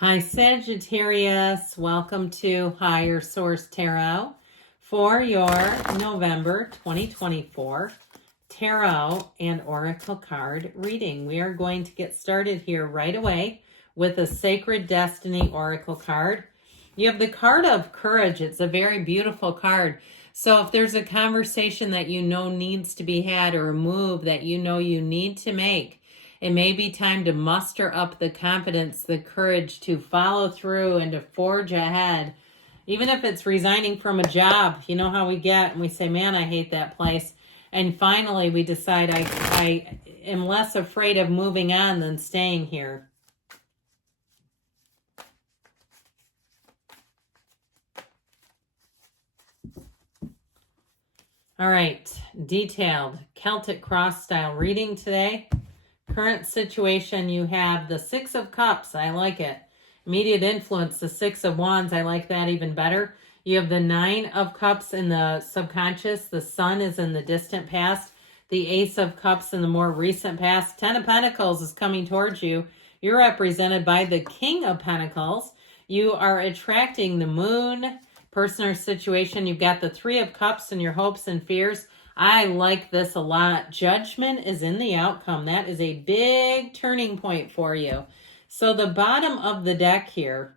Hi, Sagittarius. Welcome to Higher Source Tarot for your November 2024 Tarot and Oracle card reading. We are going to get started here right away with a Sacred Destiny Oracle card. You have the card of courage. It's a very beautiful card. So if there's a conversation that you know needs to be had or a move that you know you need to make, it may be time to muster up the confidence, the courage to follow through and to forge ahead. Even if it's resigning from a job, you know how we get and we say, man, I hate that place. And finally we decide I am less afraid of moving on than staying here. All right, detailed Celtic cross style reading today. Current situation, you have the Six of Cups. I like it. Immediate influence, the Six of Wands. I like that even better. You have the Nine of Cups in the subconscious. The Sun is in the distant past. The Ace of Cups in the more recent past. Ten of Pentacles is coming towards you. You're represented by the King of Pentacles. You are attracting the Moon. Person or situation, you've got the Three of Cups and your hopes and fears. I like this a lot. Judgment is in the outcome. That is a big turning point for you. So the bottom of the deck here,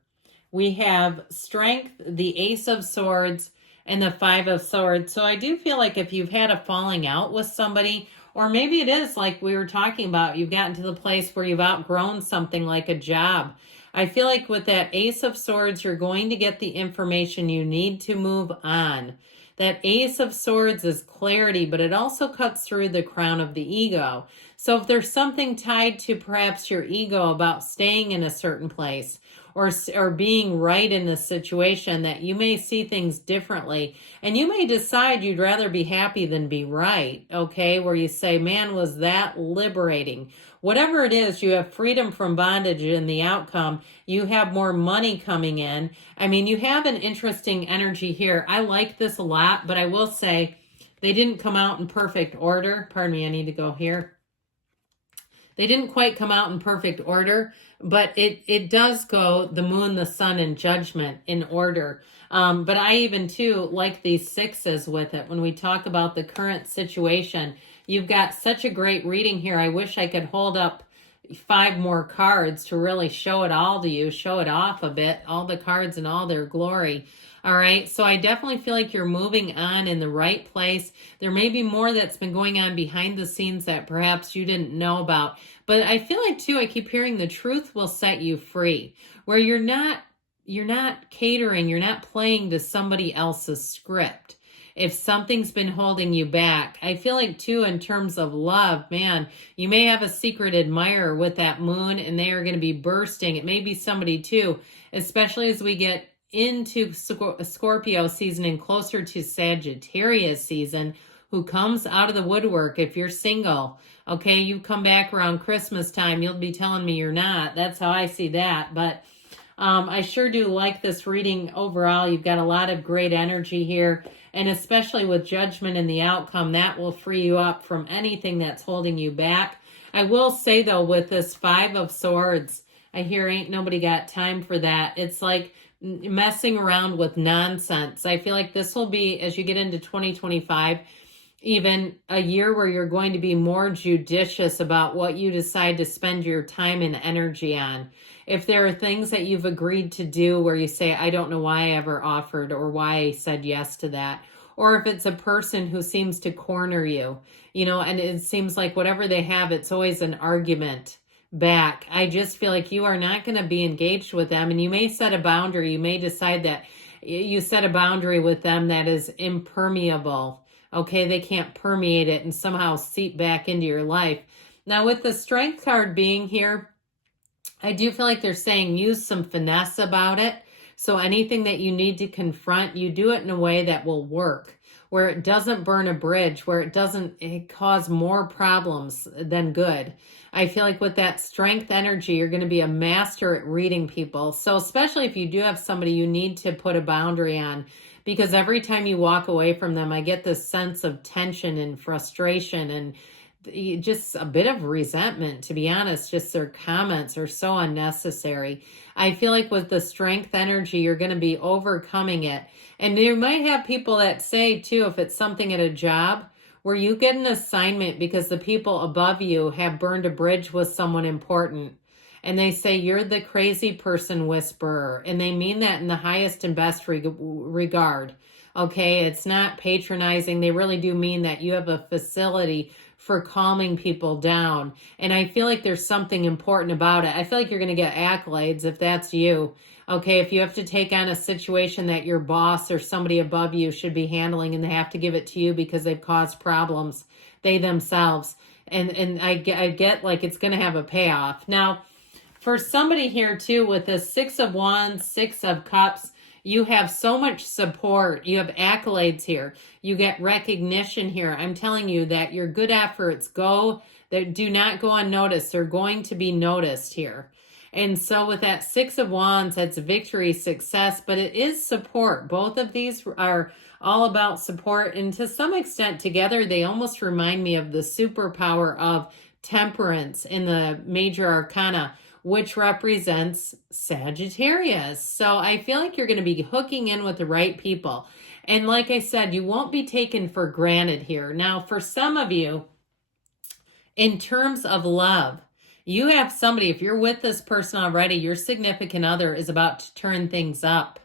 we have Strength, the Ace of Swords, and the Five of Swords. So I do feel like if you've had a falling out with somebody, or maybe it is like we were talking about, you've gotten to the place where you've outgrown something like a job. I feel like with that Ace of Swords, you're going to get the information you need to move on. That Ace of Swords is clarity, but it also cuts through the crown of the ego. So if there's something tied to perhaps your ego about staying in a certain place or being right in this situation, that you may see things differently. And you may decide you'd rather be happy than be right, okay? Where you say, man, was that liberating? Whatever it is, you have freedom from bondage in the outcome. You have more money coming in. I mean, you have an interesting energy here. I like this a lot, but I will say they didn't come out in perfect order. Pardon me, I need to go here. They didn't quite come out in perfect order, but it does go the Moon, the Sun, and Judgment in order. But I even, too, like these sixes with it. When we talk about the current situation, you've got such a great reading here. I wish I could hold up 5 more cards to really show it all to you, show it off a bit, all the cards in all their glory. All right, so I definitely feel like you're moving on in the right place. There may be more that's been going on behind the scenes that perhaps you didn't know about. But I feel like, too, I keep hearing the truth will set you free, where you're not catering, you're not playing to somebody else's script. If something's been holding you back, I feel like, too, in terms of love, man, you may have a secret admirer with that Moon, and they are going to be bursting. It may be somebody, too, especially as we get into Scorpio season and closer to Sagittarius season, who comes out of the woodwork. If you're single, okay, you come back around Christmas time, you'll be telling me you're not. That's how I see that. But I sure do like this reading overall. You've got a lot of great energy here, and especially with Judgment in the outcome, that will free you up from anything that's holding you back. I will say, though, with this Five of Swords, I hear ain't nobody got time for that. It's like messing around with nonsense. I feel like this will be, as you get into 2025, even a year where you're going to be more judicious about what you decide to spend your time and energy on. If there are things that you've agreed to do where you say, I don't know why I ever offered or why I said yes to that, or if it's a person who seems to corner you, and it seems like whatever they have, it's always an argument back. I just feel like you are not going to be engaged with them, and you may set a boundary. You may decide that you set a boundary with them that is impermeable. Okay, they can't permeate it and somehow seep back into your life. Now, with the Strength card being here, I do feel like they're saying use some finesse about it. So anything that you need to confront, you do it in a way that will work, where it doesn't burn a bridge, where it doesn't cause more problems than good. I feel like with that Strength energy, you're going to be a master at reading people. So especially if you do have somebody you need to put a boundary on, because every time you walk away from them, I get this sense of tension and frustration and just a bit of resentment, to be honest. Just their comments are so unnecessary. I feel like with the strength energy, you're going to be overcoming it. And you might have people that say too, if it's something at a job where you get an assignment because the people above you have burned a bridge with someone important, and they say you're the crazy person whisperer, and they mean that in the highest and best regard. Okay, it's not patronizing. They really do mean that you have a facility for calming people down. And I feel like there's something important about it. I feel like you're going to get accolades if that's you. Okay, if you have to take on a situation that your boss or somebody above you should be handling, and they have to give it to you because they've caused problems, they themselves. And I get like it's going to have a payoff. Now, for somebody here too, with the Six of Wands, Six of Cups, you have so much support. You have accolades here. You get recognition here. I'm telling you that your good efforts do not go unnoticed. They're going to be noticed here. And so with that Six of Wands, that's victory, success, but it is support. Both of these are all about support. And to some extent together, they almost remind me of the superpower of Temperance in the major arcana, which represents Sagittarius. So I feel like you're going to be hooking in with the right people. And like I said, you won't be taken for granted here. Now, for some of you, in terms of love, you have somebody, if you're with this person already, your significant other is about to turn things up.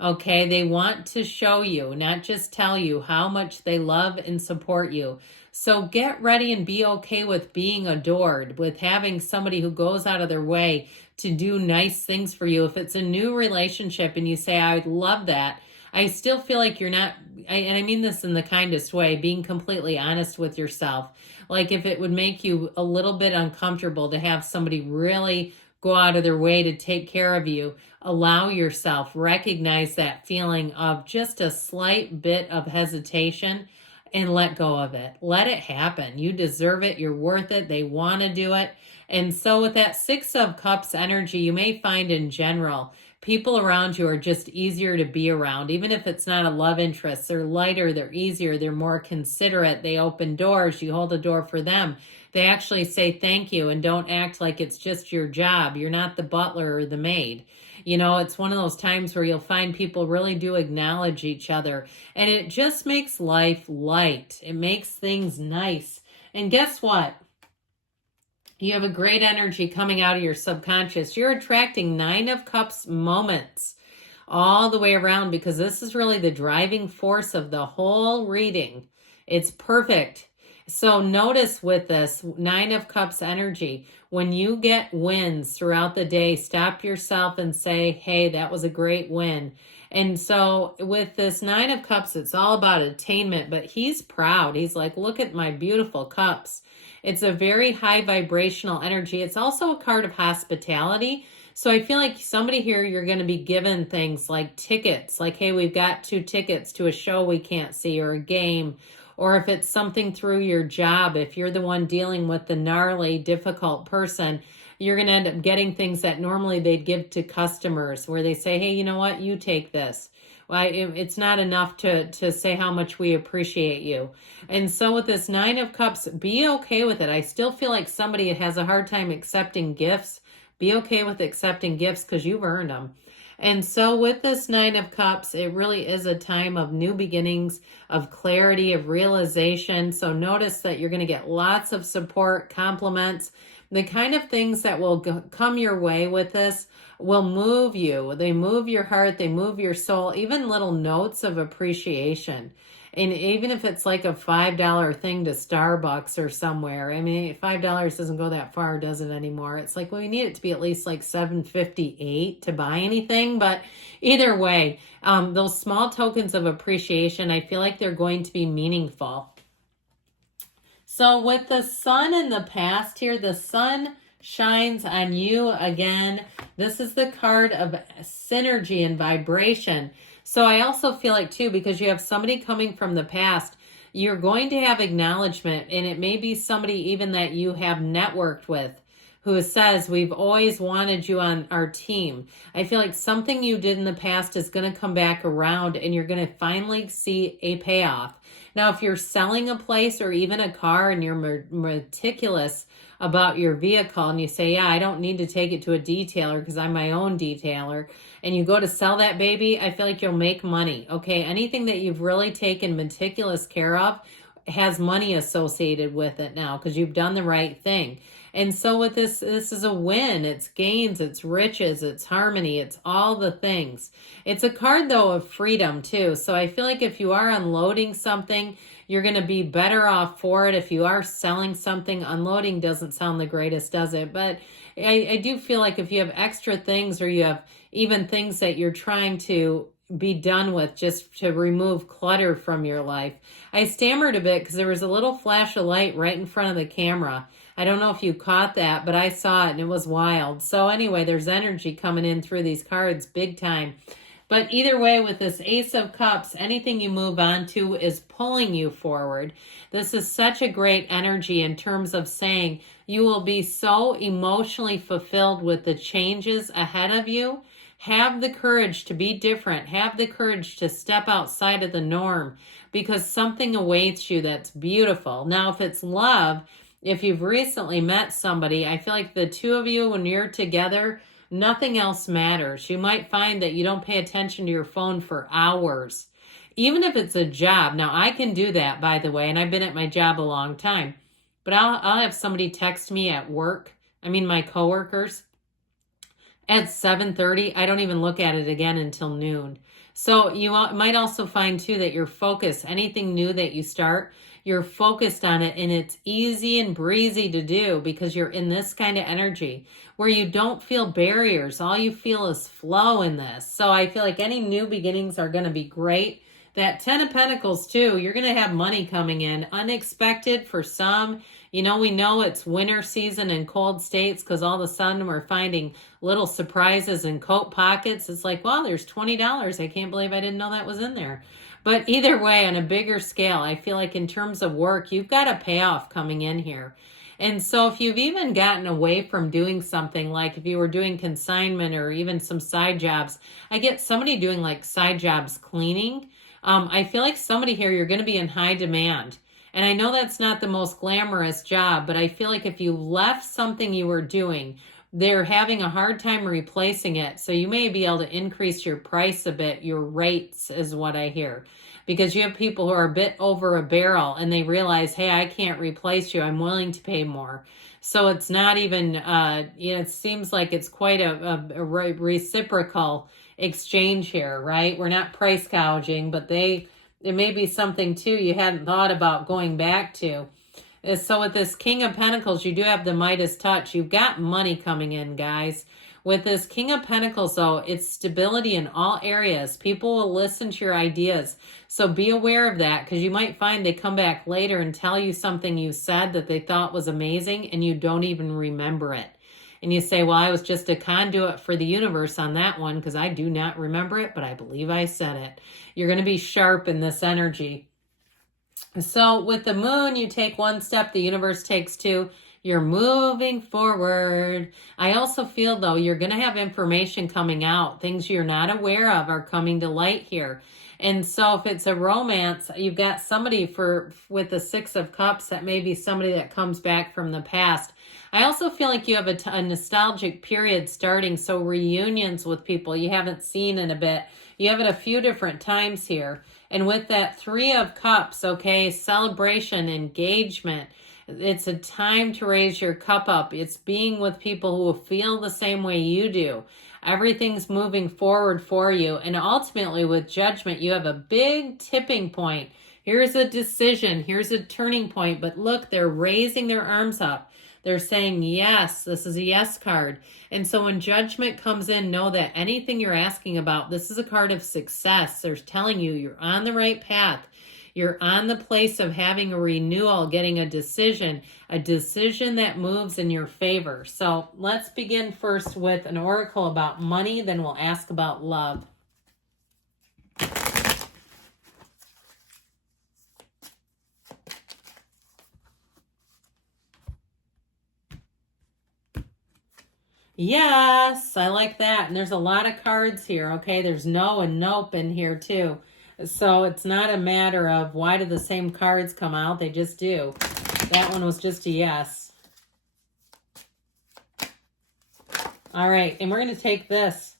Okay, they want to show you, not just tell you how much they love and support you. So get ready and be okay with being adored, with having somebody who goes out of their way to do nice things for you. If it's a new relationship and you say, I would love that, I still feel like you're not, and I mean this in the kindest way, being completely honest with yourself. Like if it would make you a little bit uncomfortable to have somebody really go out of their way to take care of you, allow yourself, recognize that feeling of just a slight bit of hesitation and let go of it. Let it happen. You deserve it. You're worth it. They want to do it. And so with that Six of Cups energy, you may find in general, people around you are just easier to be around. Even if it's not a love interest, they're lighter, they're easier, they're more considerate. They open doors. You hold a door for them. They actually say thank you and don't act like it's just your job. You're not the butler or the maid. You know, it's one of those times where you'll find people really do acknowledge each other. And it just makes life light. It makes things nice. And guess what? You have a great energy coming out of your subconscious. You're attracting Nine of Cups moments all the way around because this is really the driving force of the whole reading. It's perfect. So notice with this Nine of Cups energy, when you get wins throughout the day, stop yourself and say, hey, that was a great win. And so with this Nine of Cups, it's all about attainment, but he's proud. He's like, look at my beautiful cups. It's a very high vibrational energy. It's also a card of hospitality. So I feel like somebody here, you're going to be given things like tickets, like, hey, we've got 2 tickets to a show we can't see or a game. Or if it's something through your job, if you're the one dealing with the gnarly, difficult person, you're going to end up getting things that normally they'd give to customers where they say, hey, you know what, you take this. Well, it's not enough to say how much we appreciate you. And so with this Nine of Cups, be okay with it. I still feel like somebody has a hard time accepting gifts. Be okay with accepting gifts because you've earned them. And so with this Nine of Cups, it really is a time of new beginnings, of clarity, of realization. So notice that you're going to get lots of support, compliments. The kind of things that will come your way with this will move you. They move your heart. They move your soul. Even little notes of appreciation. And even if it's like a $5 thing to Starbucks or somewhere, I mean, $5 doesn't go that far, does it anymore? It's like, well, you need it to be at least like $7.58 to buy anything. But either way, those small tokens of appreciation, I feel like they're going to be meaningful. So with the sun in the past here, the sun shines on you again. This is the card of synergy and vibration. So I also feel like too, because you have somebody coming from the past, you're going to have acknowledgement, and it may be somebody even that you have networked with who says, we've always wanted you on our team. I feel like something you did in the past is going to come back around and you're going to finally see a payoff. Now, if you're selling a place or even a car and you're meticulous about your vehicle and you say, yeah, I don't need to take it to a detailer because I'm my own detailer, and you go to sell that baby, I feel like you'll make money. Okay, anything that you've really taken meticulous care of has money associated with it now because you've done the right thing. And so with this is a win. It's gains, it's riches, it's harmony, it's all the things. It's a card, though, of freedom, too. So I feel like if you are unloading something, you're going to be better off for it. If you are selling something, unloading doesn't sound the greatest, does it? But I do feel like if you have extra things or you have even things that you're trying to be done with just to remove clutter from your life. I stammered a bit because there was a little flash of light right in front of the camera. I don't know if you caught that, but I saw it and it was wild. So anyway, there's energy coming in through these cards big time. But either way, with this Ace of Cups, anything you move on to is pulling you forward. This is such a great energy in terms of saying you will be so emotionally fulfilled with the changes ahead of you. Have the courage to be different. Have the courage to step outside of the norm because something awaits you that's beautiful. Now, if it's love, if you've recently met somebody, I feel like the two of you, when you're together, nothing else matters. You might find that you don't pay attention to your phone for hours, even if it's a job. Now, I can do that, by the way, and I've been at my job a long time, but I'll have somebody text me at work. My coworkers. At 7:30, I don't even look at it again until noon. So you might also find, too, that your focus, anything new that you start, you're focused on it and it's easy and breezy to do because you're in this kind of energy where you don't feel barriers. All you feel is flow in this. So I feel like any new beginnings are going to be great. That 10 of Pentacles, too, you're going to have money coming in, unexpected for some. We know it's winter season in cold states because all of a sudden we're finding little surprises in coat pockets. It's like, well, there's $20. I can't believe I didn't know that was in there. But either way, on a bigger scale, I feel like in terms of work, you've got a payoff coming in here. And so if you've even gotten away from doing something, like if you were doing consignment or even some side jobs, I get somebody doing like side jobs cleaning. I feel like somebody here, you're going to be in high demand. And I know that's not the most glamorous job, but I feel like if you left something you were doing, they're having a hard time replacing it. So you may be able to increase your price a bit, your rates is what I hear. Because you have people who are a bit over a barrel and they realize, hey, I can't replace you. I'm willing to pay more. So it's not even, it seems like it's quite a reciprocal exchange here, right? We're not price gouging, but it may be something too you hadn't thought about going back to. So with this King of Pentacles, you do have the Midas touch. You've got money coming in, guys. With this King of Pentacles, though, it's stability in all areas. People will listen to your ideas. So be aware of that because you might find they come back later and tell you something you said that they thought was amazing and you don't even remember it. And you say, well, I was just a conduit for the universe on that one because I do not remember it, but I believe I said it. You're going to be sharp in this energy. So with the moon, you take one step, the universe takes two. You're moving forward. I also feel, though, you're going to have information coming out. Things you're not aware of are coming to light here. And so if it's a romance, you've got somebody with the Six of Cups that may be somebody that comes back from the past. I also feel like you have a nostalgic period starting, so reunions with people you haven't seen in a bit. You have it a few different times here. And with that Three of Cups, okay, celebration, engagement, it's a time to raise your cup up. It's being with people who feel the same way you do. Everything's moving forward for you. And ultimately, with Judgment, you have a big tipping point. Here's a decision. Here's a turning point. But look, they're raising their arms up. They're saying, yes, this is a yes card. And so when Judgment comes in, know that anything you're asking about, this is a card of success. They're telling you you're on the right path. You're on the place of having a renewal, getting a decision that moves in your favor. So let's begin first with an oracle about money, then we'll ask about love. Yes, I like that. And there's a lot of cards here, okay? There's no and nope in here too. So it's not a matter of why do the same cards come out? They just do. That one was just a yes. All right, and we're going to take this.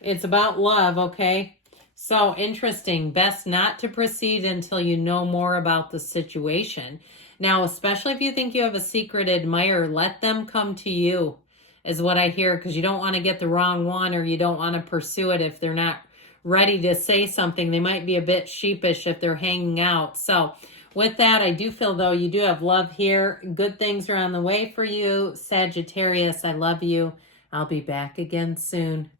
It's about love, okay? So interesting. Best not to proceed until you know more about the situation. Now, especially if you think you have a secret admirer, let them come to you, is what I hear, because you don't want to get the wrong one, or you don't want to pursue it if they're not ready to say something. They might be a bit sheepish if they're hanging out. So with that, I do feel, though, you do have love here. Good things are on the way for you. Sagittarius, I love you. I'll be back again soon.